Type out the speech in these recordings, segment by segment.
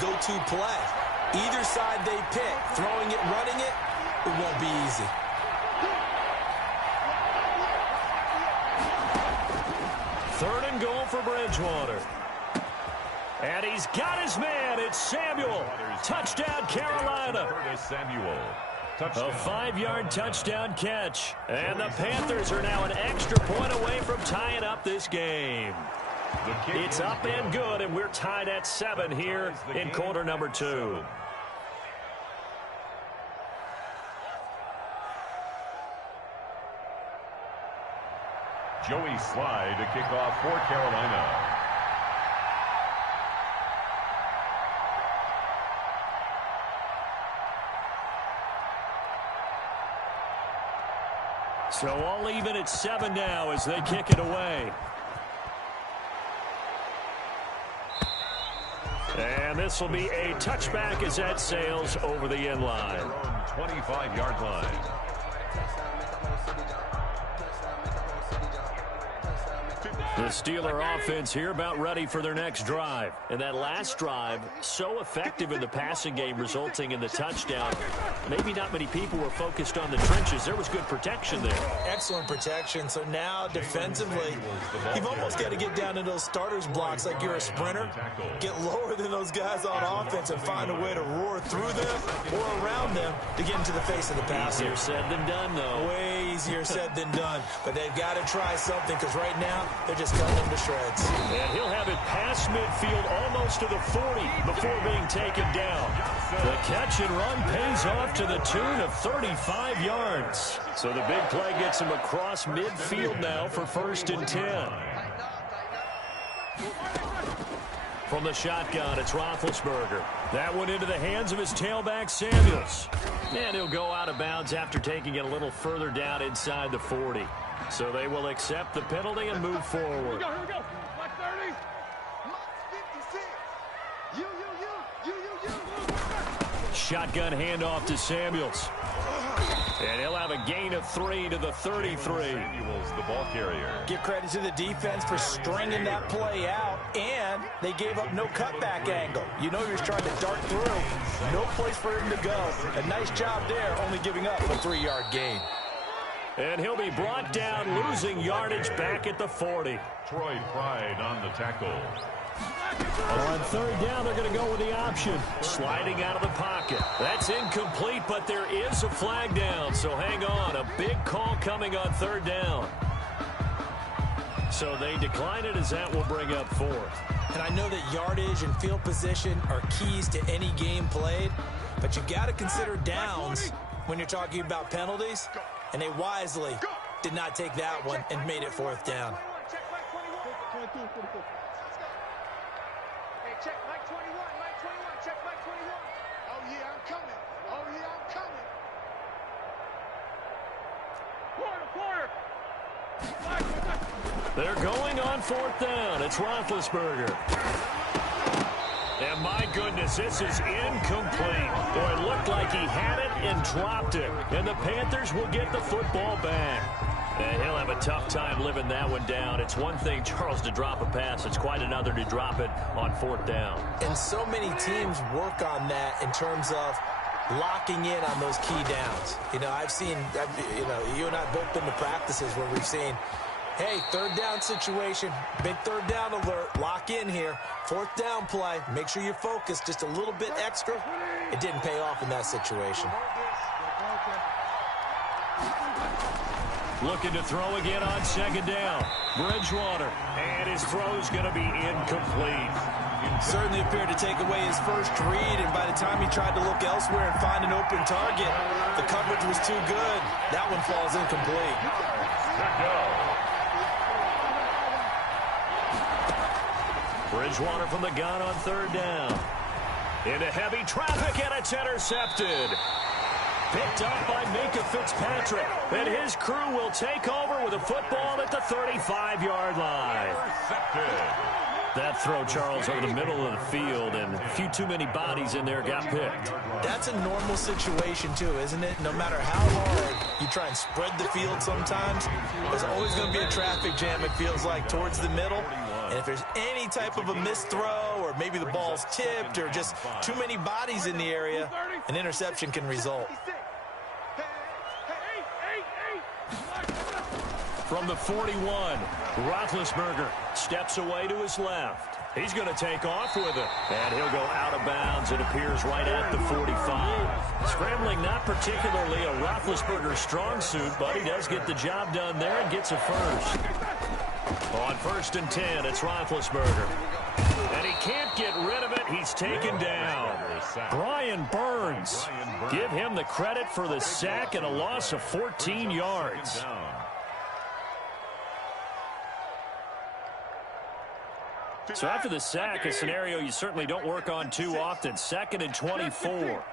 go-to play. Either side they pick, throwing it, running it, it won't be easy. Third and goal for Bridgewater. And he's got his man. It's Samuel. Touchdown, Carolina. A 5-yard touchdown catch. And the Panthers are now an extra point away from tying up this game. It's up and good, and we're tied at 7 here in quarter number 2. Joey Slye to kick off for Carolina. So all even at 7 now as they kick it away. And this will be a touchback as that sails over the end line. 25-yard line. The Steeler offense here about ready for their next drive. And that last drive, so effective in the passing game, resulting in the touchdown. Maybe not many people were focused on the trenches. There was good protection there. Excellent protection. So now defensively, you've almost got to get down to those starters blocks like you're a sprinter. Get lower than those guys on offense and find a way to roar through them or around them to get into the face of the passer. Easier said than done, though. Way easier said than done. But they've got to try something because right now they're just cutting them to shreds. And he'll have it past midfield almost to the 40 before being taken down. The catch and run pays off to the tune of 35 yards. So the big play gets him across midfield now for 1st and 10. From the shotgun, it's Roethlisberger. That one into the hands of his tailback, Samuels. And he'll go out of bounds after taking it a little further down inside the 40. So they will accept the penalty and move forward. Here we go. Black 30. Shotgun handoff to Samuels. And he'll have a gain of 3 to the 33. Samuels, the ball carrier. Give credit to the defense for stringing that play out, and they gave up no cutback angle. You know you're trying to dart through. No place for him to go. A nice job there, only giving up a 3-yard gain. And he'll be brought down, losing yardage back at the 40. Troy Pride on the tackle. On 3rd down, they're going to go with the option. Sliding out of the pocket. That's incomplete, but there is a flag down, so hang on. A big call coming on 3rd down. So they decline it as that will bring up 4th. And I know that yardage and field position are keys to any game played, but you've got to consider downs when you're talking about penalties. And they wisely did not take that one and made it 4th down. Hey, check Mike 21, Mike 21, check Mike 21. Oh, yeah, I'm coming. Oh, yeah, I'm coming. Quarter. They're going on 4th down. It's Roethlisberger. And my goodness, this is incomplete. Boy, it looked like he had it and dropped it. And the Panthers will get the football back. And he'll have a tough time living that one down. It's one thing, Charles, to drop a pass. It's quite another to drop it on 4th down. And so many teams work on that in terms of locking in on those key downs. You know, you and I both been to practices where we've seen, hey, 3rd down situation, big 3rd down alert, lock in here. 4th down play, make sure you're focused just a little bit extra. It didn't pay off in that situation. Looking to throw again on 2nd down. Bridgewater, and his throw's going to be incomplete. Certainly appeared to take away his first read, and by the time he tried to look elsewhere and find an open target, the coverage was too good. That one falls incomplete. Bridgewater from the gun on 3rd down. Into heavy traffic, and it's intercepted. Picked up by Minka Fitzpatrick. And his crew will take over with a football at the 35-yard line. That throw, Charles, over the middle of the field, and a few too many bodies in there got picked. That's a normal situation, too, isn't it? No matter how hard you try and spread the field sometimes, there's always going to be a traffic jam, it feels like, towards the middle. And if there's any type of a missed throw or maybe the ball's tipped or just too many bodies in the area, an interception can result. From the 41, Roethlisberger steps away to his left. He's going to take off with it. And he'll go out of bounds. It appears right at the 45. Scrambling not particularly a Roethlisberger strong suit, but he does get the job done there and gets a first. On 1st and 10, it's Roethlisberger. And he can't get rid of it. He's taken down. Brian Burns. Give him the credit for the sack and a loss of 14 yards. So after the sack, a scenario you certainly don't work on too often. 2nd and 24.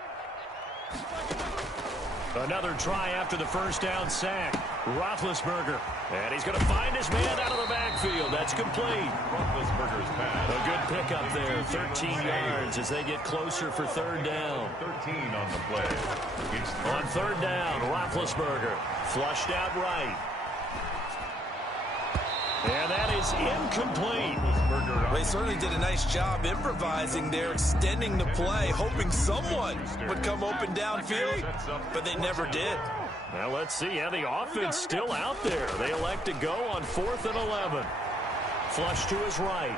Another try after the first down sack. Roethlisberger. And he's going to find his man out of the backfield. That's complete. Roethlisberger's pass. A good pickup there. 13 yards as they get closer for 3rd down. 13 on the play. On 3rd down, Roethlisberger flushed out right. And that is incomplete. They certainly did a nice job improvising there, extending the play, hoping someone would come open downfield, but they never did. Well, let's see. Yeah, the offense still out there. They elect to go on 4th and 11. Flush to his right.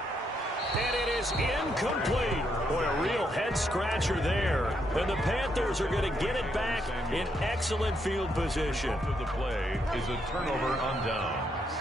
And it is incomplete. Boy, a real head-scratcher there. And the Panthers are going to get it back in excellent field position. After the play is a turnover on downs.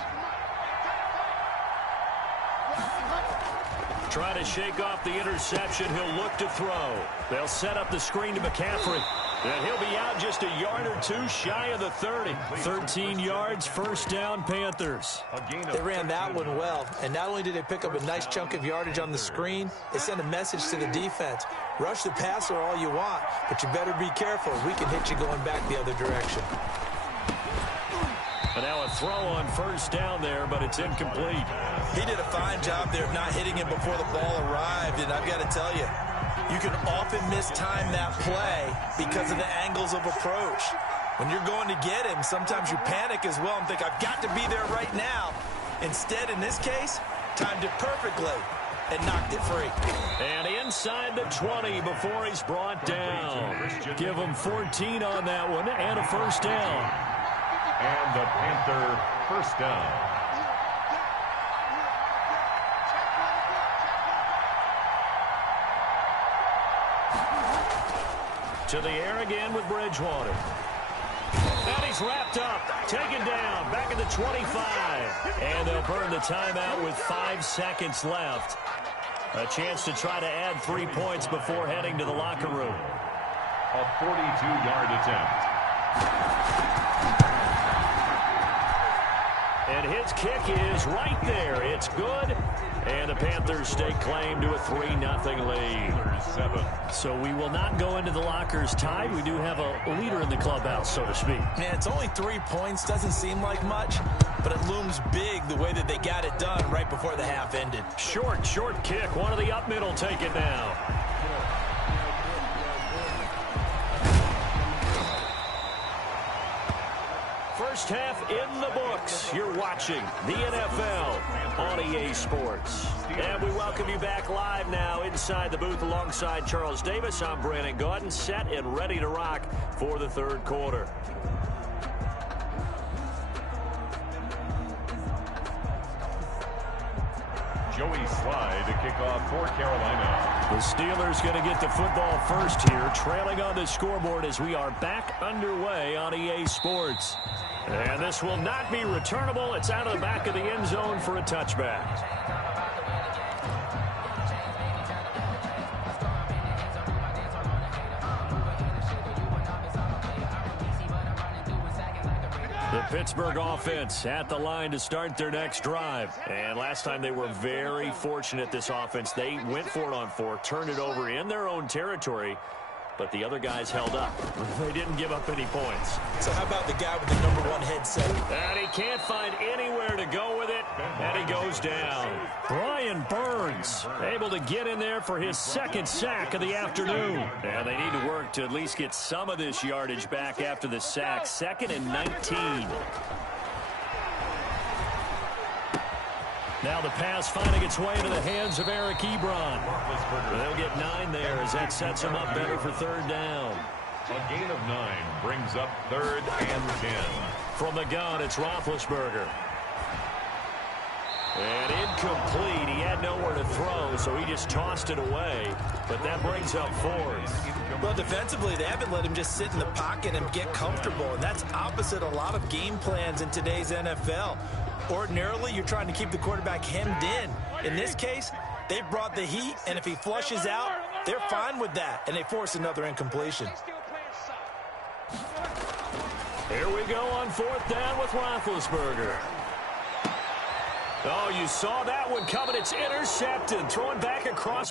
Try to shake off the interception. He'll look to throw. They'll set up the screen to McCaffrey. And he'll be out just a yard or two shy of the 30. 13 yards, 1st down, Panthers. They ran that one well. And not only did they pick up a nice chunk of yardage on the screen, they sent a message to the defense. Rush the passer all you want, but you better be careful. We can hit you going back the other direction. And now a throw on 1st down there, but it's incomplete. He did a fine job there of not hitting him before the ball arrived, and I've got to tell you, you can often mistime that play because of the angles of approach. When you're going to get him, sometimes you panic as well and think, I've got to be there right now. Instead, in this case, timed it perfectly and knocked it free. And inside the 20 before he's brought down. Give him 14 on that one and a 1st down. And the Panther 1st down. To the air again with Bridgewater. And he's wrapped up, taken down, back at the 25. And they'll burn the timeout with 5 seconds left. A chance to try to add 3 points before heading to the locker room. A 42-yard attempt. And his kick is right there. It's good. And the Panthers stake claim to a 3-0 lead. So we will not go into the lockers tied. We do have a leader in the clubhouse, so to speak. Man, it's only 3 points. Doesn't seem like much, but it looms big the way that they got it done right before the half ended. Short kick. One of the up middle take it now. First half in the books. You're watching the NFL on EA Sports. And we welcome you back live now inside the booth alongside Charles Davis. I'm Brandon Gaudin, set and ready to rock for the 3rd quarter. Joey Slye to kick off for Carolina. The Steelers going to get the football first here, trailing on the scoreboard as we are back underway on EA Sports. And this will not be returnable. It's out of the back of the end zone for a touchback. The Pittsburgh offense at the line to start their next drive. And last time they were very fortunate, this offense. They went for it on 4, turned it over in their own territory, but the other guys held up. They didn't give up any points. So how about the guy with the #1 headset? And he can't find anywhere to go with it, and he goes down. Brian Burns able to get in there for his 2nd sack of the afternoon. And they need to work to at least get some of this yardage back after the sack. 2nd and 19. Now the pass finding its way into the hands of Eric Ebron. They'll get 9 there as that sets them up better for third down. A gain of 9 brings up 3rd and 10. From the gun, it's Roethlisberger. And incomplete. He had nowhere to throw, so he just tossed it away. But that brings up 4th. Well, defensively, they haven't let him just sit in the pocket and get comfortable, and that's opposite a lot of game plans in today's NFL. Ordinarily, you're trying to keep the quarterback hemmed in. In this case, they brought the heat, and if he flushes out, they're fine with that, and they force another incompletion. Here we go on 4th down with Roethlisberger. Oh, you saw that one coming. It's intercepted. Throwing back across.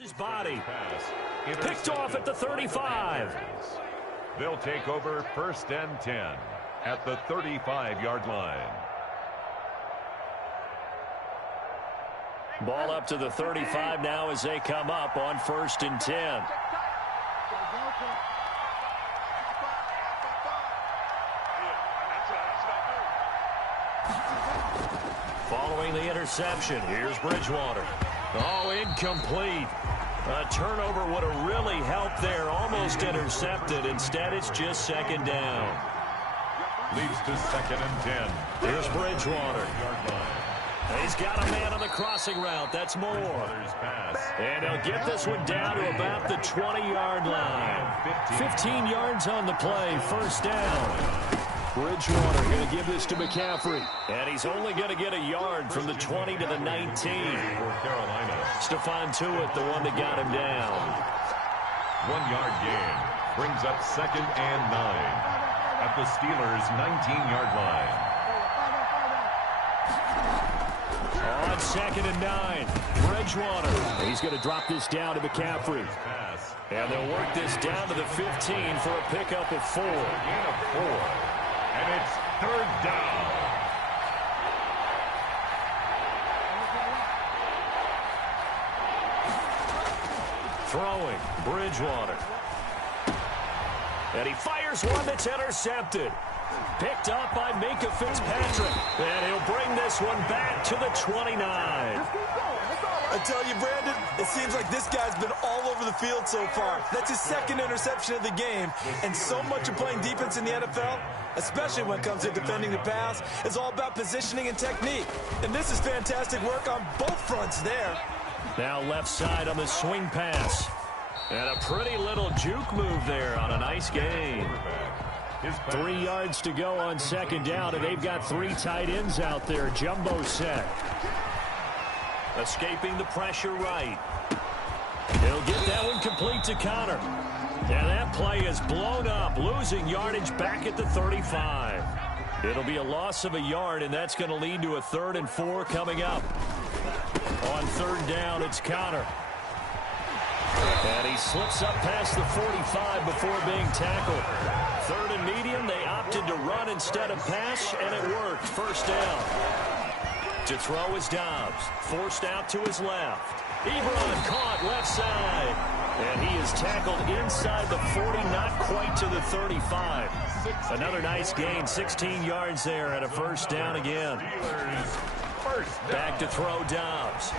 His body. Picked off at the 35. They'll take over 1st and 10 at the 35-yard line. Ball up to the 35 now as they come up on 1st and 10. Following the interception, here's Bridgewater. Oh, incomplete. A turnover would have really helped there. Almost intercepted. Instead, it's just 2nd down. Leads to 2nd and 10. Here's Bridgewater. He's got a man on the crossing route. That's more. And he'll get this one down to about the 20-yard line. 15 yards on the play. 1st down. Bridgewater going to give this to McCaffrey. And he's only going to get a yard from the 20 to the 19. Stephon Tuitt, the one that got him down. 1-yard gain brings up 2nd and 9 at the Steelers' 19-yard line. On 2nd and 9, Bridgewater. He's going to drop this down to McCaffrey. And they'll work this down to the 15 for a pickup of 4. Gain of 4. And it's 3rd down. Throwing, Bridgewater. And he fires one that's intercepted. Picked up by Minkah Fitzpatrick. And he'll bring this one back to the 29. I tell you, Brandon, it seems like this guy's been all over the field so far. That's his 2nd interception of the game. And so much of playing defense in the NFL, especially when it comes to defending the pass, is all about positioning and technique. And this is fantastic work on both fronts there. Now left side on the swing pass. And a pretty little juke move there on a nice gain. 3 yards to go on 2nd down, and they've got 3 tight ends out there. Jumbo set. Escaping the pressure right. He'll get that one complete to Connor. And that play is blown up, losing yardage back at the 35. It'll be a loss of a yard, and that's going to lead to a 3rd and 4 coming up. On 3rd down, it's Connor. And he slips up past the 45 before being tackled. 3rd and medium, they opted to run instead of pass, and it worked. 1st down. To throw is Dobbs. Forced out to his left. Ebron caught left side. And he is tackled inside the 40, not quite to the 35. Another nice gain, 16 yards there, and a 1st down again. Back to throw Dobbs.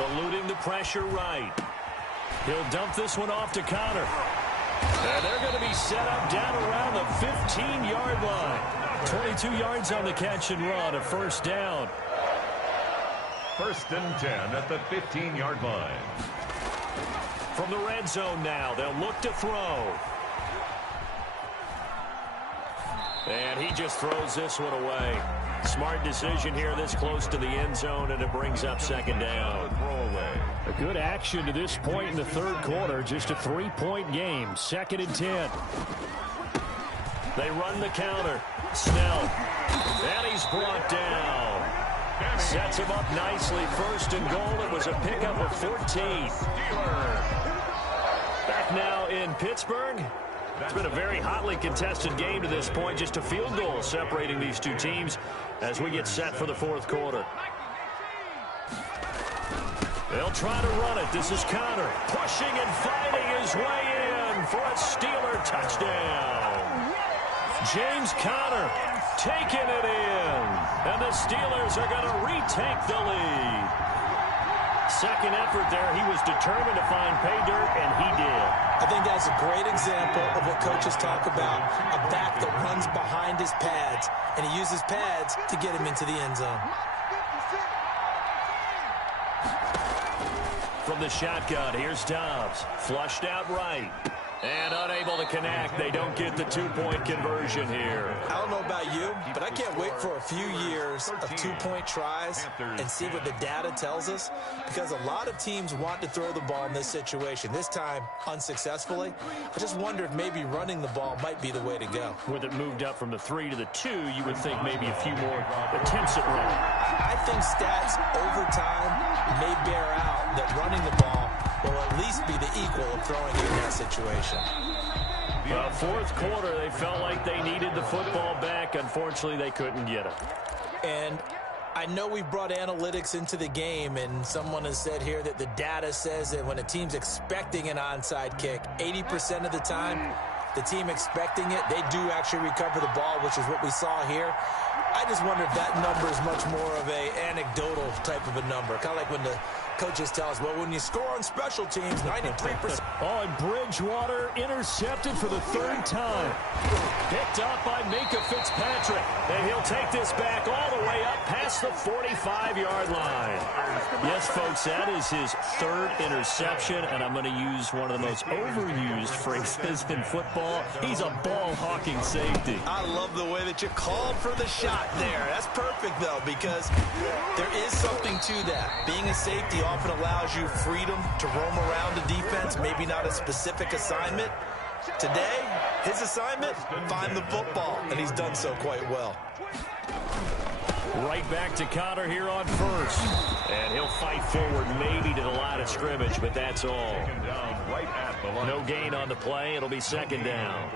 Eluding the pressure right. He'll dump this one off to Connor. And they're going to be set up down around the 15-yard line. 22 yards on the catch and run, a 1st down. 1st and 10 at the 15-yard line. From the red zone now, they'll look to throw. And he just throws this one away. Smart decision here this close to the end zone, and it brings up second down. Throwaway. A good action to this point in the third quarter. Just a 3-point game. 2nd and 10. They run the counter. Snell. And he's brought down. Sets him up nicely. 1st and goal. It was a pickup of 14. Back now in Pittsburgh. It's been a very hotly contested game to this point. Just a field goal separating these two teams as we get set for the 4th quarter. They'll try to run it. This is Connor pushing and fighting his way in for a Steeler touchdown. James Conner taking it in. And the Steelers are going to retake the lead. Second effort there. He was determined to find pay dirt, and he did. I think that's a great example of what coaches talk about, a back that runs behind his pads, and he uses pads to get him into the end zone. From the shotgun, here's Dobbs. Flushed out right. And unable to connect. They don't get the 2-point conversion here. I don't know about you, but I can't wait for a few years of 2-point tries and see what the data tells us, because a lot of teams want to throw the ball in this situation. This time, unsuccessfully. I just wonder if maybe running the ball might be the way to go. With it moved up from the 3 to the 2, you would think maybe a few more attempts at running. I think stats over time may bear out that running the ball will at least be the equal of throwing it in that situation. The 4th quarter, they felt like they needed the football back. Unfortunately, they couldn't get it. And I know we brought analytics into the game, and someone has said here that the data says that when a team's expecting an onside kick, 80% of the time, the team expecting it, they do actually recover the ball, which is what we saw here. I just wonder if that number is much more of a anecdotal type of a number. Kind of like when the coaches tell us, well, when you score on special teams, 93%. Oh, and Bridgewater intercepted for the 3rd time. Picked up by Minka Fitzpatrick. And he'll take this back all the way up past the 45-yard line. Yes, folks, that is his 3rd interception, and I'm going to use one of the most overused phrases in football. He's a ball-hawking safety. I love the way that you called for the shot there. That's perfect, though, because there is something to that. Being a safety often allows you freedom to roam around the defense, maybe not a specific assignment. Today, his assignment, find the football, and he's done so quite well. Right back to Connor here on 1st. And he'll fight forward maybe to the line of scrimmage, but that's all. No gain on the play. It'll be 2nd down.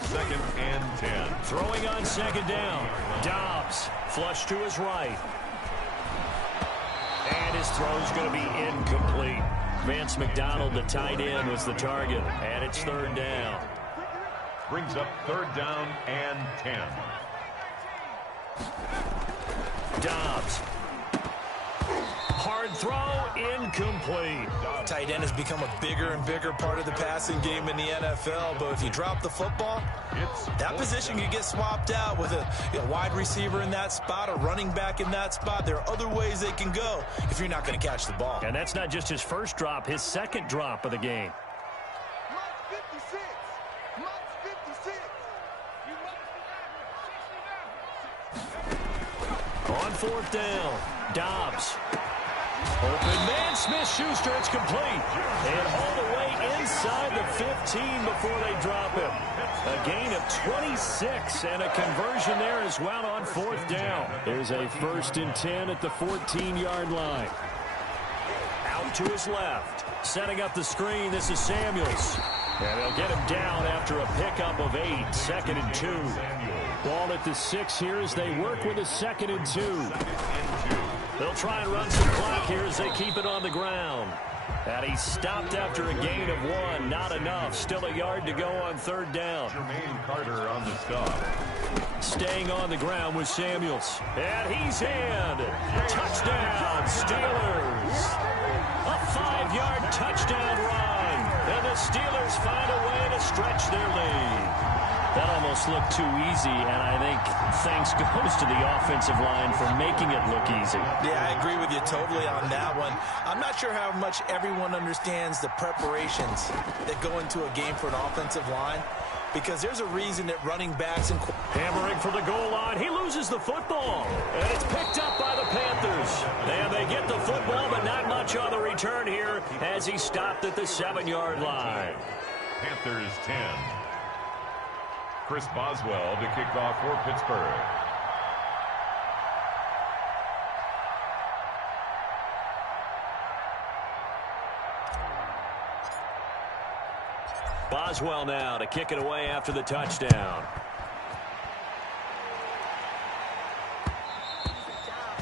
2nd and 10. Throwing on 2nd down. Dobbs, flush to his right. And his throw's going to be incomplete. Vance McDonald, the tight end, was the target. And it's 3rd down. Brings up 3rd down and 10. Dobbs. Hard throw, incomplete. Tight end has become a bigger and bigger part of the passing game in the NFL, but if you drop the football, that position could get swapped out with a wide receiver in that spot, a running back in that spot. There are other ways they can go if you're not going to catch the ball. And that's not just his 1st drop, his 2nd drop of the game. On 4th down, Dobbs. Open man, Smith-Schuster, it's complete. And all the way inside the 15 before they drop him. A gain of 26 and a conversion there as well on 4th down. There's a 1st and 10 at the 14-yard line. Out to his left. Setting up the screen, this is Samuels. And they'll get him down after a pickup of 8. 2nd and 2. Ball at the 6 here as they work with a 2nd and 2. They'll try and run some clock here as they keep it on the ground. And he stopped after a gain of 1. Not enough. Still a yard to go on 3rd down. Jermaine Carter on the stop. Staying on the ground with Samuels. And he's in. Touchdown, Steelers. A 5-yard touchdown run. And the Steelers find a way to stretch their lead. That almost looked too easy, and I think thanks goes to the offensive line for making it look easy. Yeah, I agree with you totally on that one. I'm not sure how much everyone understands the preparations that go into a game for an offensive line. because there's a reason that running backs and hammering for the goal line. He loses the football, and it's picked up by the Panthers. And they get the football, but not much on the return here as he stopped at the 7-yard line. Panthers 10. Chris Boswell to kick off for Pittsburgh. Boswell now to kick it away after the touchdown.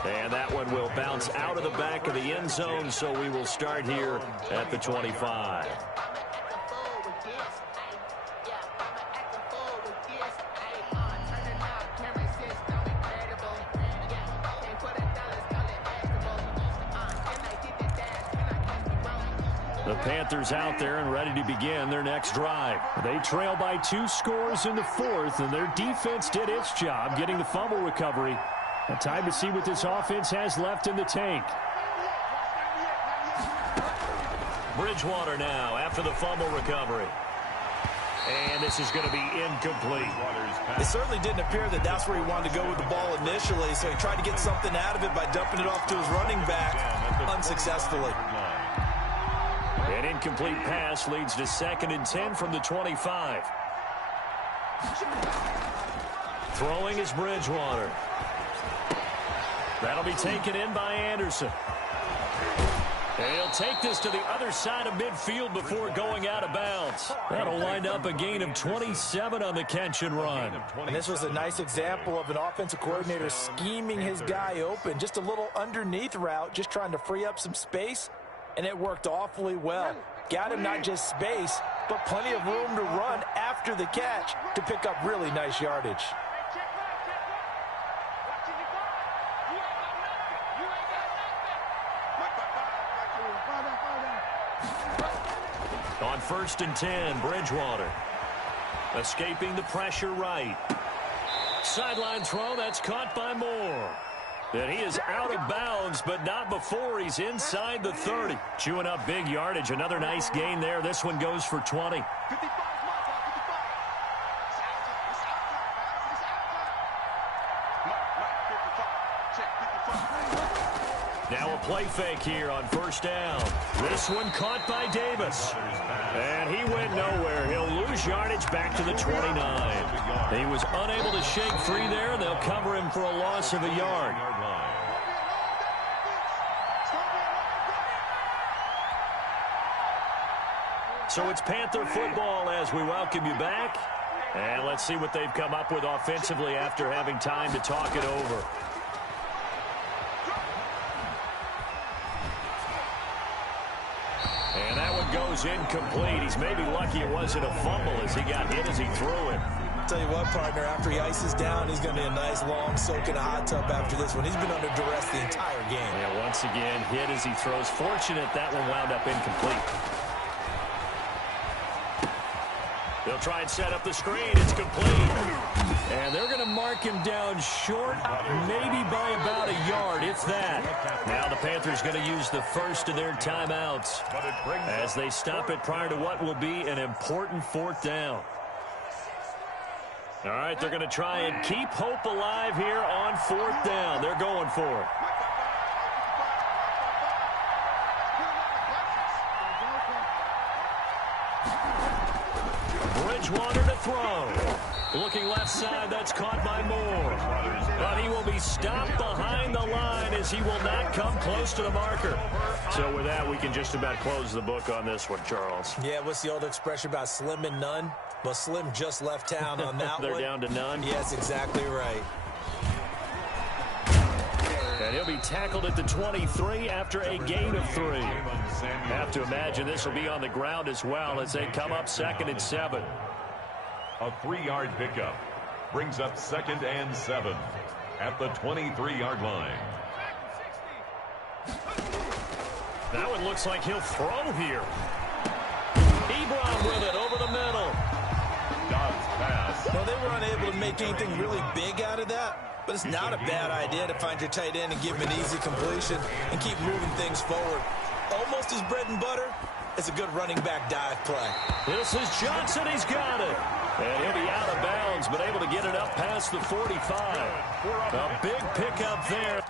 And that one will bounce out of the back of the end zone, so we will start here at the 25. The Panthers out there and ready to begin their next drive. They trail by 2 scores in the 4th, and their defense did its job getting the fumble recovery. A time to see what this offense has left in the tank. Bridgewater now after the fumble recovery. And this is going to be incomplete. It certainly didn't appear that that's where he wanted to go with the ball initially, so he tried to get something out of it by dumping it off to his running back unsuccessfully. An incomplete pass leads to 2nd and 10 from the 25. Throwing is Bridgewater. That'll be taken in by Anderson. And he'll take this to the other side of midfield before going out of bounds. That'll wind up a gain of 27 on the catch and run. And this was a nice example of an offensive coordinator scheming his guy open. Just a little underneath route, just trying to free up some space. And it worked awfully well. Got him not just space, but plenty of room to run after the catch to pick up really nice yardage. On 1st and 10, Bridgewater. Escaping the pressure right. Sideline throw, that's caught by Moore. And he is out of bounds, but not before he's inside the 30. Chewing up big yardage. Another nice gain there. This one goes for 20. Now a play fake here on 1st down. This one caught by Davis. And he went nowhere. He'll lose yardage back to the 29. He was unable to shake free there. They'll cover him for a loss of a yard. So it's Panther football as we welcome you back. And let's see what they've come up with offensively after having time to talk it over. And that one goes incomplete. He's maybe lucky it wasn't a fumble as he got hit as he threw it. Tell you what, partner, after he ices down, he's going to be a nice long soak in a hot tub after this one. He's been under duress the entire game. Yeah, once again, hit as he throws. Fortunate that one wound up incomplete. They'll try and set up the screen. It's complete. And they're going to mark him down short, maybe by about a yard, if that. Now the Panthers going to use the first of their timeouts as they stop it prior to what will be an important 4th down. All right, they're going to try and keep hope alive here on 4th down. They're going for it. Bridgewater to throw. Looking left side, that's caught by Moore. But he will be stopped behind the line as he will not come close to the marker. So with that, we can just about close the book on this one, Charles. Yeah, what's the old expression about slim and none? Well, Slim just left town on that They're one. down to none? Yes, exactly right. And he'll be tackled at the 23 after a gain of 3. Have to imagine this will be on the ground as well as they come up 2nd and 7. A 3-yard pickup brings up 2nd and 7 at the 23-yard line. That one looks like he'll throw here. Ebron with it over the middle. Dobbs pass. Well, they were unable to make anything really big out of that, but it's not a bad idea to find your tight end and give him an easy completion and keep moving things forward. Almost his bread and butter is a good running back dive play. This is Johnson. He's got it. And across the 45. A big pickup there.